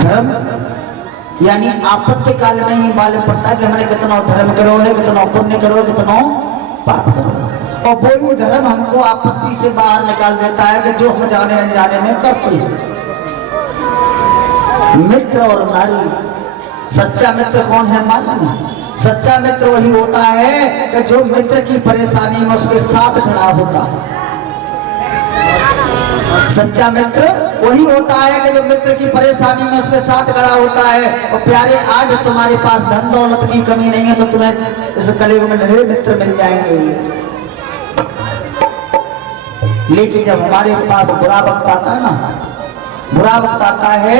धर्म यानी आपत्ति काल में ही मालूम पड़ता है कि हमने कितना धर्म करो है, कितना पुण्य करो, कितना पाप करो। और वही धर्म हमको आपत्ति से बाहर निकाल देता है कि जो हम जाने अनजाने में करते हैं। मित्र और नारी, सच्चा मित्र कौन है मालूम है? सच्चा मित्र वही होता है कि जो मित्र की परेशानी में उसके साथ खड़ा होता है। सच्चा मित्र वही होता है कि जो मित्र की परेशानी में उसके साथ खड़ा होता है। और प्यारे, आज तुम्हारे पास धन दौलत की कमी नहीं है तो तुम्हें इस कलयुग में नए मित्र मिल जाएंगे, लेकिन जब हमारे पास बुरा वक्त आता है ना, बुरा वक्त आता है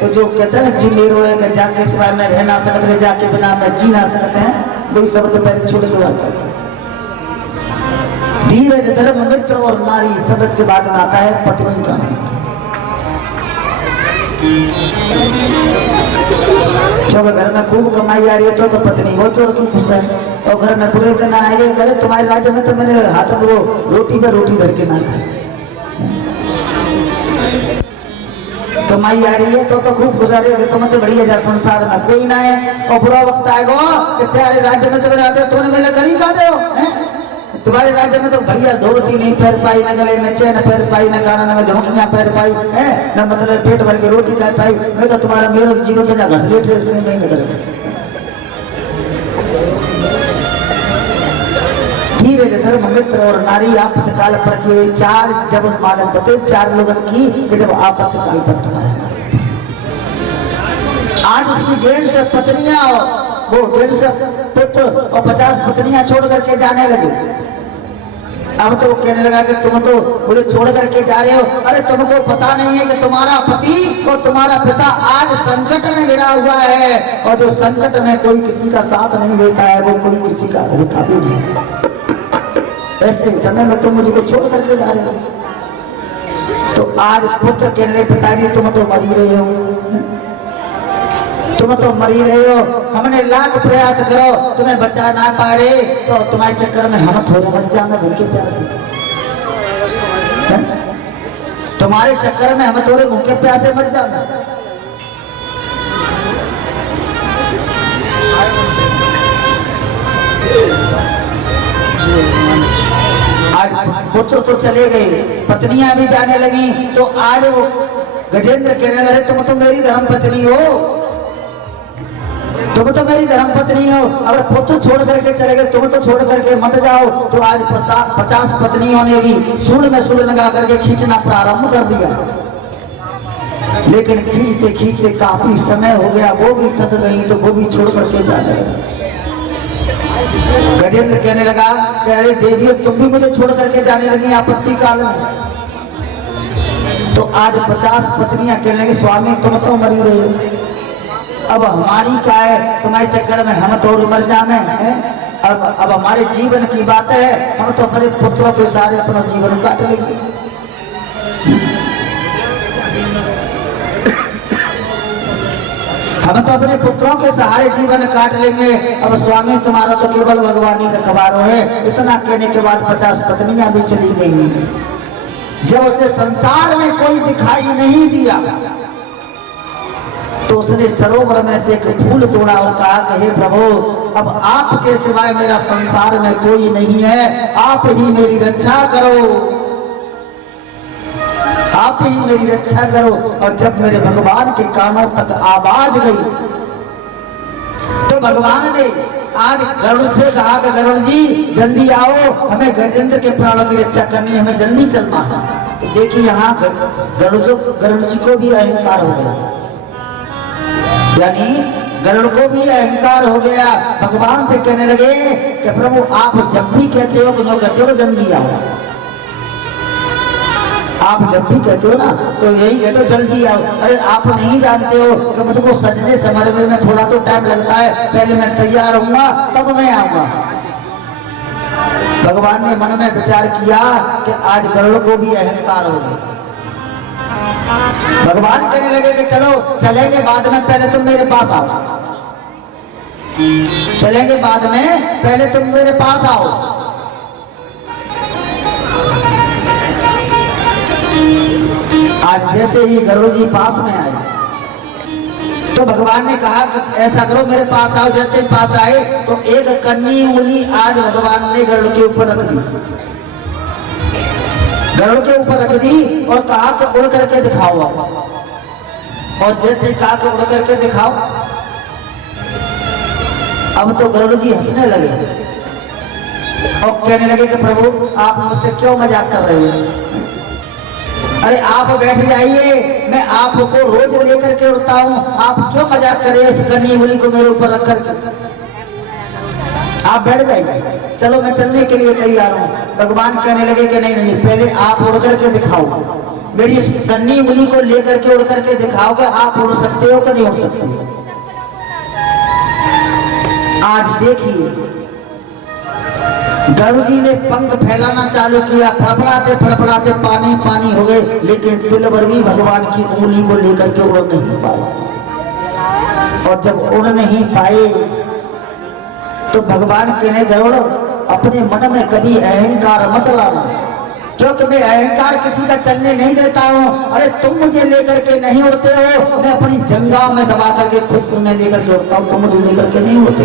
तो जो कहते हैं जी मेरो है जाके सिवाय में रह ना सकते, जाके बिना में जी ना सकते हैं, वही सबसे पहले छोड़ के आता है। धीरज, धर्म, मित्र और नारी सबसे बाद में आता है पत्नी का। जो घर में खूब कमाई आ रही है तो पत्नी बहुत जोर की खुश है, और घर में बुरे दिन आए करे तुम्हारे राज्य में तो मेरे हाथ में वो रोटी पे रोटी धर के ना खाए। कमाई आ रही है तो खूब गुजारे, तुम तो बढ़िया जा संसार में कोई ना है। और बुरा वक्त आएगा कि तेरे राज्य में तो मेरे आते तुमने मेरे करी का दे तुम्हारे राज्य में तो बढ़िया धोती नहीं पहन पाई, न गले में चैन पहन पाई, न कान में झुमकियां पहन पाई है, न मतलब पेट भर के रोटी खा पाई। मैं तो तुम्हारा मेरो जीवन में जाकर घसलेट नहीं निकले। धीरज, धर्म, मित्र और नारी आपत्ति काल पर के चार जब मालूम पते चार लोगों की कि जब आपत्ति काल पर तुम्हारे आज उसकी 150 पत्नियां और वो 150 पुत्र और 50 पत्नियां छोड़ करके जाने लगे। अब तो कहने लगा कि तुम तो मुझे छोड़ करके जा रहे हो, अरे तुमको पता नहीं है कि तुम्हारा पति और तुम्हारा पिता आज संकट में गिरा हुआ है, और जो संकट में कोई किसी का साथ नहीं देता है वो कोई किसी का होता भी नहीं। ऐसे समय में तुम मुझको छोड़ करके जा रहे हो। तो आज पुत्र कहने लगे पिताजी तुम तो मरी रहे हो, तुम तो मरी रहे हो, हमने लाख प्रयास करो तुम्हें बचा ना पा रहे, तो तुम्हारे चक्कर में हम थोड़े बच जाएंगे भूखे प्यासे। तुम्हारे चक्कर में हम थोड़े भूखे प्यासे बच जाएंगे। आज पुत्र तो चले गए, पत्नियां भी जाने लगी। तो आज वो गजेंद्र कहने लगे तुम तो मेरी धर्म पत्नी हो, तुम तो मेरी धर्म पत्नी हो, अगर पुत्र छोड़ करके चले गए तुम तो छोड़ करके मत जाओ। तो आज 50 पत्नियों ने भी सूंड में सूंड लगा करके खींचना प्रारंभ कर दिया, लेकिन खींचते खींचते काफी समय हो गया, वो भी थक गई तो वो भी छोड़ करके जाने लगी। गजेंद्र कहने लगा कि अरे देवी तुम भी मुझे छोड़ करके जाने लगी आपत्ति काल में। तो आज 50 पत्नियां कहने लगी स्वामी तुम तो मरी रही हो, अब हमारी क्या है, तुम्हारे चक्कर में हम तो मर जाने हैं। अब हमारे जीवन की बात है, हम तो अपने पुत्रों के सारे अपना जीवन काट लेंगे। हम तो अपने पुत्रों के सहारे जीवन काट लेंगे। अब स्वामी तुम्हारा तो केवल भगवान ही रखवारो है। इतना कहने के बाद 50 पत्नियां भी चली गई। जब उसे संसार में कोई दिखाई नहीं दिया तो उसने सरोवर में से एक फूल तोड़ा और कहा कि हे प्रभु अब आपके सिवाय मेरा संसार में कोई नहीं है, आप ही मेरी रक्षा करो, आप ही मेरी रक्षा करो। और जब मेरे भगवान के कानों तक आवाज गई तो भगवान ने आज गरुड़ से कहा कि गरुड़ जी जल्दी आओ, हमें गजेंद्र के प्राणों की रक्षा करनी है, हमें जल्दी चलना है। तो देखिए यहाँ गरुड़ जी को भी अहंकार हो गया, यानी गरुड़ को भी अहंकार हो गया। भगवान से कहने लगे कि प्रभु आप जब भी कहते हो तो कहते हो जल्दी आओ, आप जब भी कहते हो ना तो यही कहते हो जल्दी आओ। अरे आप नहीं जानते हो कि मुझको सजने संवरने में थोड़ा तो टाइम लगता है, पहले मैं तैयार होऊंगा तब मैं आऊंगा। भगवान ने मन में विचार किया कि आज गरुड़ को भी अहंकार हो गया। भगवान कहने लगे कि चलो चलेंगे बाद में, पहले तुम मेरे पास आओ, चलेंगे बाद में, पहले तुम मेरे पास आओ। आज जैसे ही गरुड़ जी पास में आए तो भगवान ने कहा कि ऐसा करो मेरे पास आओ। जैसे पास आए तो एक कन्नी उंगली आज भगवान ने गरुड़ के ऊपर रख दी, गरुड़ के ऊपर रख दी और कहा कि उड़ करके दिखाओ। और जैसे कहा कि उड़ करके दिखाओ, अब तो गरुड़ जी हंसने लगे और कहने लगे कि प्रभु आप मुझसे क्यों मजाक कर रहे हैं? अरे आप बैठ जाइए, मैं आपको रोज लेकर के उड़ता हूँ, आप क्यों मजाक कर रहे हैं इस कन्नी उंगली को मेरे ऊपर रख करके? आप बैठ जाइए, चलो मैं चलने के लिए तैयार हूँ। भगवान कहने लगे कि नहीं नहीं, पहले आप उड़ करके दिखाओ, मेरी इस कन्नी उंगली को लेकर के उड़ करके दिखाओ कि आप उड़ सकते हो कि नहीं उड़ सकते। आज देखिए गरुड़ जी ने पंख फैलाना चालू किया, फड़फड़ाते फड़फड़ाते पानी पानी हो गए, लेकिन दिलबर भी भगवान की उंगली को लेकर के उड़ नहीं पाए। और जब उड़ नहीं पाए तो भगवान कहने गरुड़ अपने मन में कभी अहंकार मत लाना, क्योंकि मैं अहंकार किसी का चलने नहीं देता हूँ। अरे तुम मुझे लेकर के नहीं उड़ते हो, मैं अपनी जंगा में दबा करके खुद तुम्हें लेकर के उड़ता हूँ, तुम मुझे लेकर के नहीं उड़ते।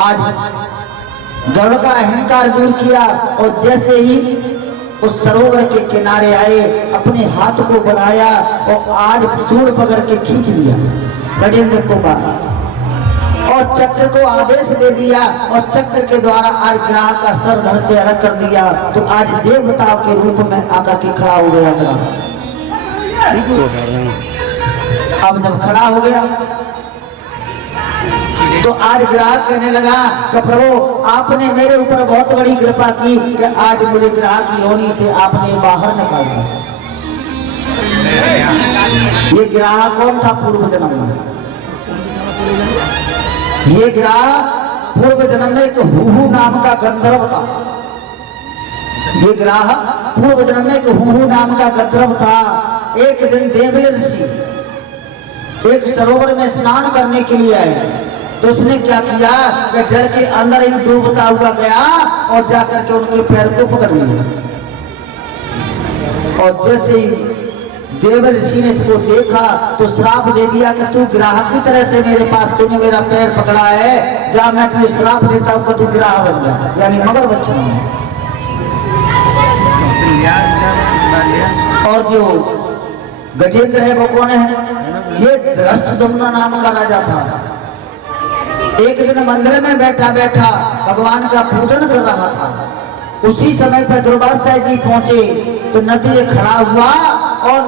आज गरुड़ का अहंकार दूर किया और जैसे ही उस सरोवर के किनारे आए, अपने हाथ को बढ़ाया और आज सूंड पकड़ के खींच लिया गजेंद्र को बाहर और चक्र को आदेश दे दिया और चक्र के द्वारा आज ग्राह का सर धड़ से अलग कर दिया। तो आज देवताओं के रूप में आकर के खड़ा हो गया ग्राह। अब जब खड़ा हो गया तो आज ग्राहक कहने लगा कि प्रभु आपने मेरे ऊपर बहुत बड़ी कृपा की कि आज मुझे ग्राहक की योनि से आपने बाहर निकाल दिया। ये ग्राहक कौन था? पूर्व जन्म में ये ग्राहक पूर्व जन्म में एक हुहू नाम का गंधर्व था। ये ग्राहक पूर्व जन्म में एक हुहू नाम का गंधर्व था। एक दिन देवल ऋषि एक सरोवर में स्नान करने के लिए आए, तो उसने क्या किया कि जल के अंदर ही डूबता हुआ गया और जाकर के उनके पैर को पकड़ लिया। और जैसे ही देव ऋषि ने इसको देखा तो श्राप दे दिया कि तू ग्राहक की तरह से मेरे पास, तूने मेरा पैर पकड़ा है, जा मैं तुझे श्राप देता हूं कि तू ग्राह बन जा, यानी मगर बच्चा। और जो गजेंद्र है वो कौन है? ये धृष्टद्युम्न नाम का राजा था। एक दिन मंदिर में बैठा बैठा भगवान का पूजन कर रहा था। उसी समय पर दुर्वासा जी पहुंचे तो नदी खड़ा हुआ और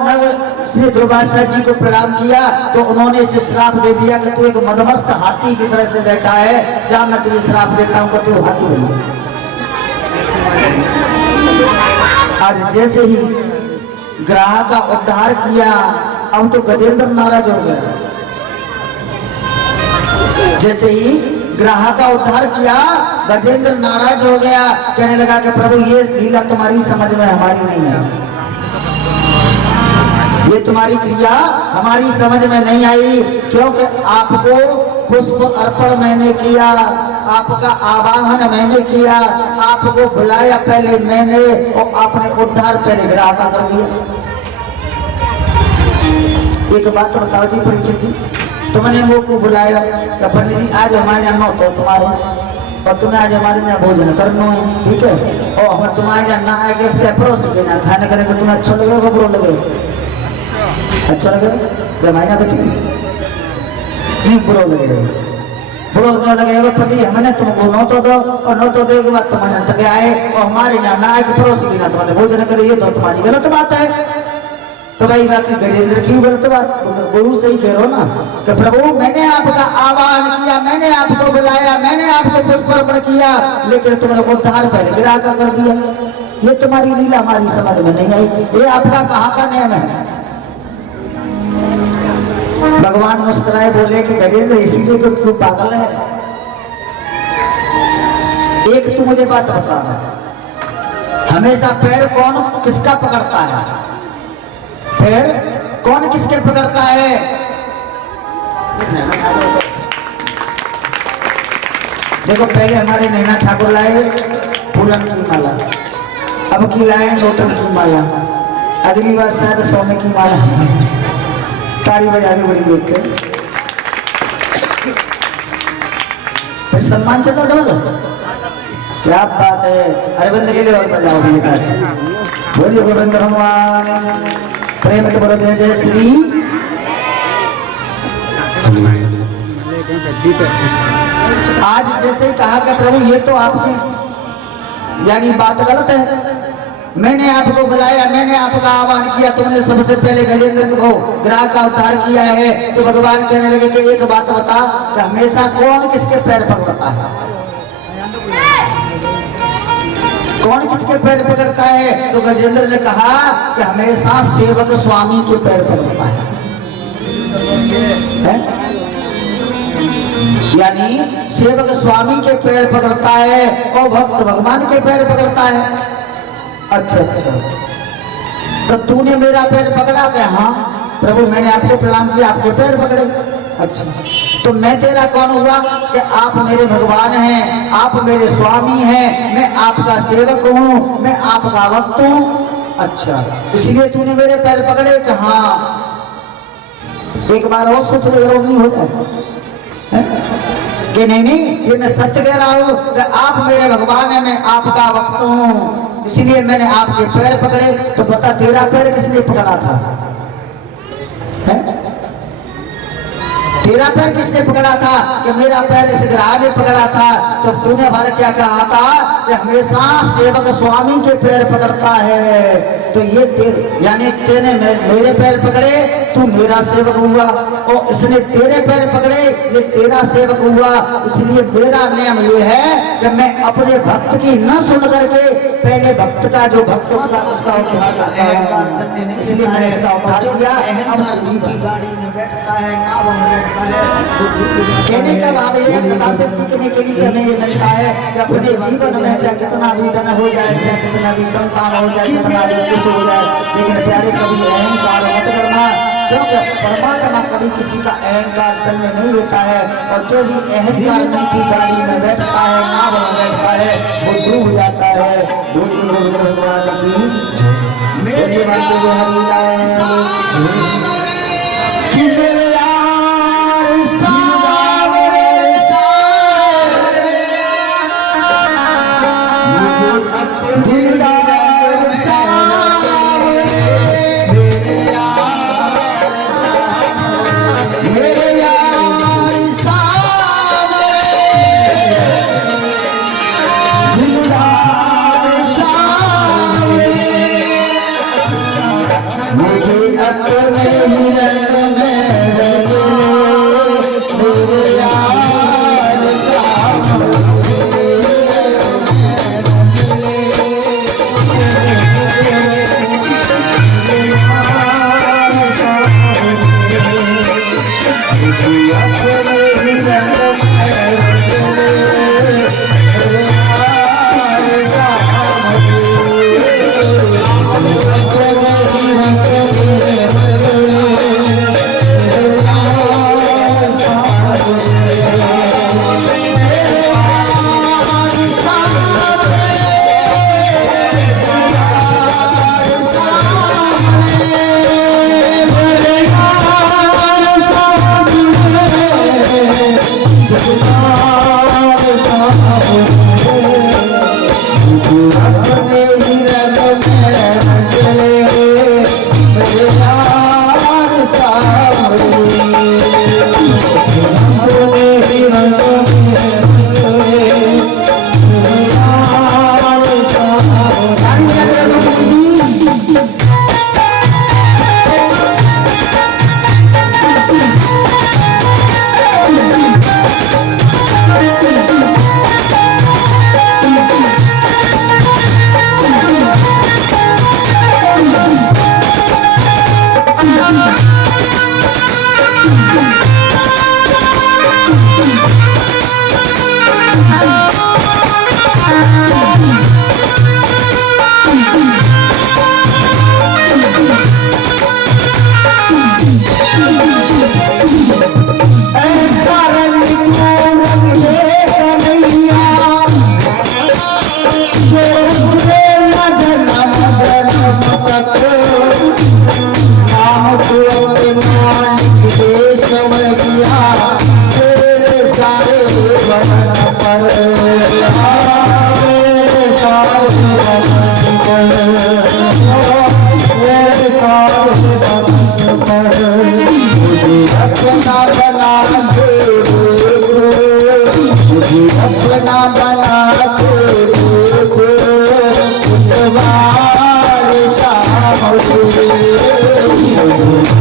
श्री दुर्वासा जी को प्रणाम किया। तो उन्होंने इसे श्राप दे दिया कि तू एक मदमस्त हाथी की तरह से बैठा है, जा मैं तुझे श्राप देता हूं कि तू हाथी बन जा। आज जैसे ही ग्राह का उद्धार किया, अब तो गजेंद्र नाराज हो गया। जैसे ही ग्राह का उद्धार किया, गजेंद्र नाराज हो गया, कहने लगा कि प्रभु ये लीला तुम्हारी समझ में हमारी नहीं है, ये तुम्हारी क्रिया हमारी समझ में नहीं आई, क्योंकि आपको पुष्प अर्पण मैंने किया, आपका आवाहन मैंने किया, आपको बुलाया पहले मैंने और आपने उद्धार पहले ग्राह का कर दिया। एक बात बताओ जी परीक्षित जी, तुमने वो को बुलाया कि पंडित जी आज हमारे यहाँ नौ तो तुम्हारे और तुम्हें आज हमारे यहाँ भोजन करना है, ठीक है, और हम तुम्हारे यहाँ ना आएंगे परोस देना, खाने करने का तुम्हें अच्छा लगेगा बुरा लगेगा? अच्छा लगेगा हमारे यहाँ बच्चे नहीं, बुरा लगेगा, बुरा न लगेगा। पंडित हमने तुमको नौ तो दो और नौ तो देने के बाद तुम्हारे तक आए और हमारे यहाँ ना आए परोस देना, तुम्हारे भोजन करे, ये तो तुम्हारी गलत बात है। तो भाई बाकी गजेंद्र की गलत बात, बहुत सही कह रहे हो ना कि प्रभु मैंने आपका आह्वान किया, मैंने आपको बुलाया, मैंने आपको पुष्प अर्पण किया, लेकिन तुमने उद्धार पहले गिरा का कर दिया। ये तुम्हारी लीला हमारी समझ में नहीं आई, ये आपका कहाँ का नियम है? भगवान मुस्कुराए बोले कि गजेंद्र इसीलिए तो तू पागल है। एक तू मुझे बात बता, हमेशा पैर कौन किसका पकड़ता है? पैर कौन किसके पकड़ता है? देखो पहले हमारे नैना ठाकुर लाए फूलन की माला, अब की लाए नोटन की माला, अगली बार शायद सोने की माला। ताली बजा दी बड़ी देख के। फिर सम्मान चलो डबल, क्या बात है। अरविंद के लिए और बजाओ बोलिए गोविंद भगवान प्रेम के बोलो जय श्री। आज जैसे कहा कि प्रभु ये तो आपकी यानी बात गलत है, मैंने आपको बुलाया, मैंने आपका आह्वान किया, तुमने सबसे पहले गजेंद्र को ग्राह का उद्धार किया है। तो भगवान कहने लगे कि एक बात बता कि हमेशा कौन किसके पैर पकड़ता है, कौन किसके पैर पकड़ता है? तो गजेंद्र ने कहा कि हमेशा सेवक स्वामी के पैर पकड़ता है, यानी सेवक स्वामी के पैर पकड़ता है और भक्त भगवान के पैर पकड़ता है। अच्छा अच्छा, तो तूने मेरा पैर पकड़ा क्या? हाँ प्रभु मैंने आपको प्रणाम किया, आपके पैर पकड़े। अच्छा, तो मैं तेरा कौन हुआ कि आप मेरे भगवान हैं, आप मेरे स्वामी हैं, मैं आपका सेवक हूँ, मैं आपका भक्त हूँ। अच्छा, इसलिए तूने मेरे पैर पकड़े कि हाँ। एक बार और सोच ले, रोज नहीं हो जाए कि नहीं, ये मैं सत्य कह रहा हूँ कि आप मेरे भगवान हैं, मैं आपका भक्त हूँ, इसलिए मैंने आपके पैर पकड़े। तो बता तेरा पैर किसने पकड़ा था? है? तेरा पैर किसने पकड़ा था? कि मेरा पैर इस ग्राह ने पकड़ा था। तो तूने हमारा क्या कहा था कि हमेशा सेवक स्वामी के पैर पकड़ता है। तो ये यानी तेने मेरे पैर पकड़े, तू मेरा सेवक हुआ, और इसने तेरे पैर पकड़े, ये तेरा सेवक हुआ। इसलिए मेरा नियम ये है कि मैं अपने भक्त की न सुन करके पहले भक्त का, जो भक्त होता है उसका उद्धार करता हूं, इसलिए मैंने इसका उद्धार किया। कहने का भाव ये कथा से सीखने के लिए हमें ये मिलता है कि अपने जीवन में चाहे कितना भी धन हो जाए, चाहे कितना भी संतान हो जाए, कितना भी कुछ हो जाए, लेकिन प्यारे कभी अहंकार मत करना, क्योंकि परमात्मा कभी किसी का अहंकार जन्म नहीं होता है। और जो भी अहंकार की गाड़ी में बैठता है, नाव में बैठता है, वो डूब जाता है। बोलिए गोविंद भगवान की मेरे बात को हरि लाल कि मेरे यार सावरे दिलदार जरूर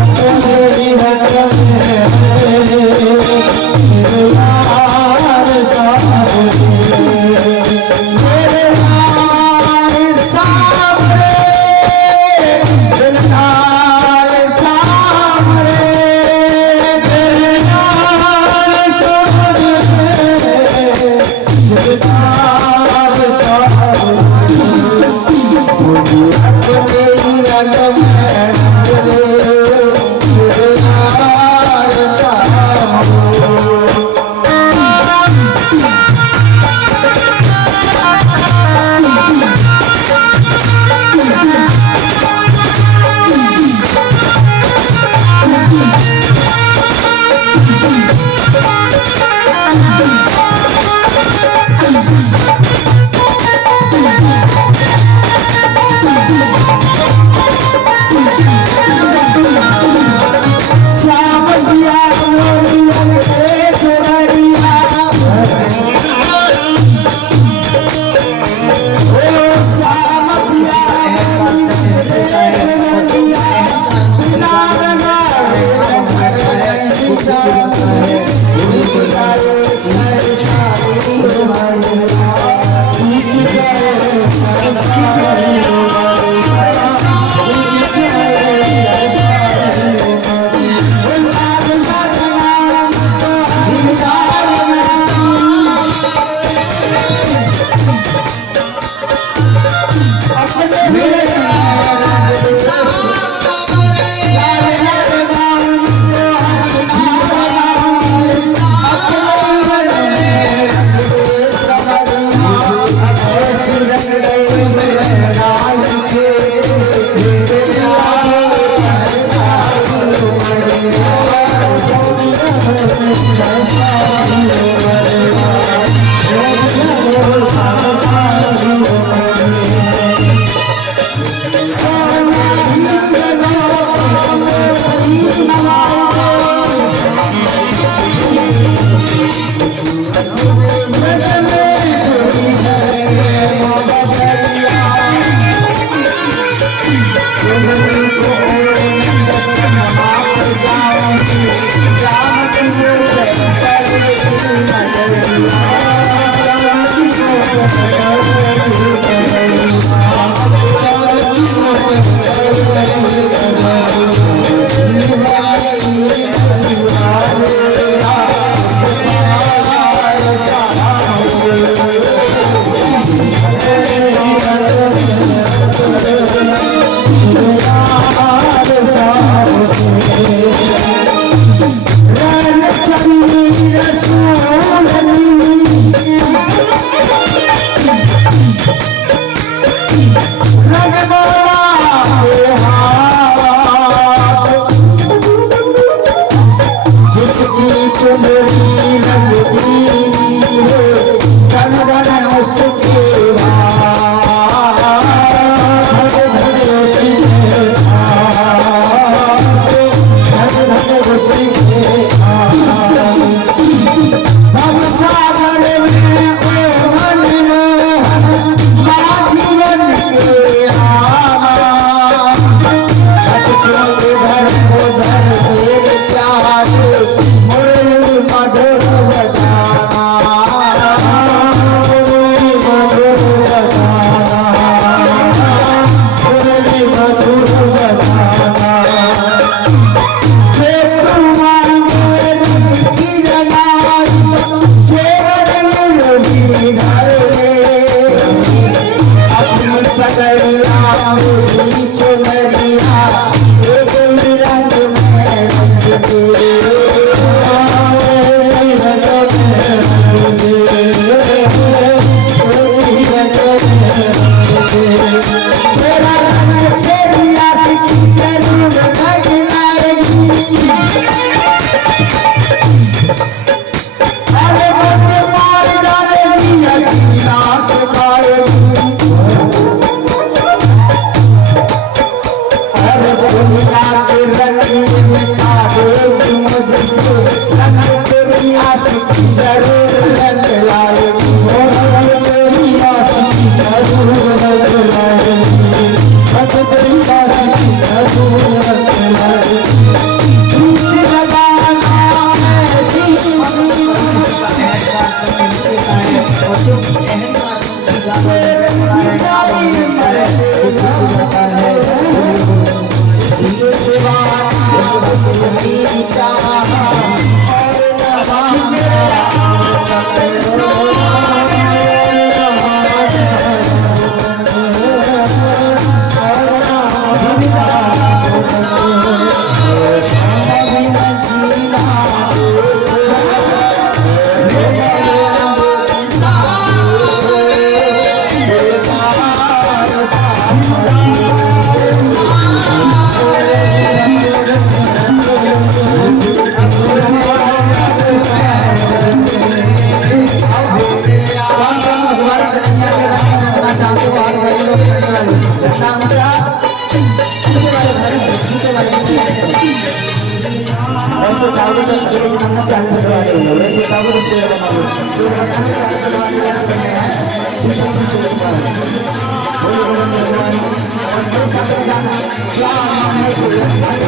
Selamat